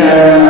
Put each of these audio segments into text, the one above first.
Yeah.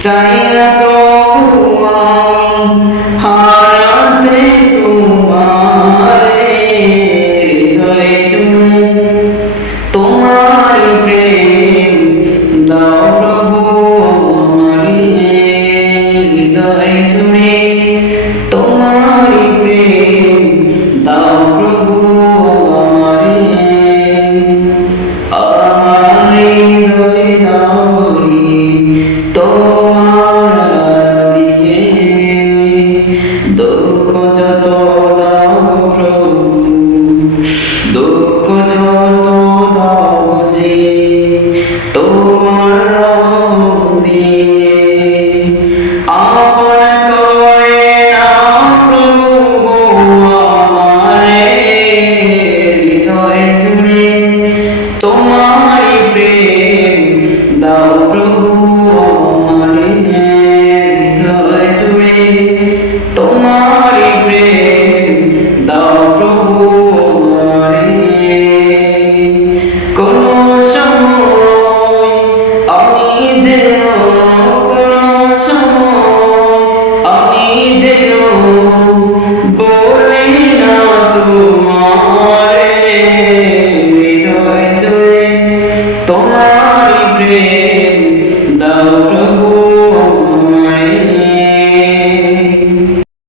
চাই না তো হারাতে তোমার হৃদয়ে চুমে তোমার প্রেম দাও প্রভু আমার চুমে তোমার প্রেম দাও প্রভু আমার তোমার তোমার প্রেম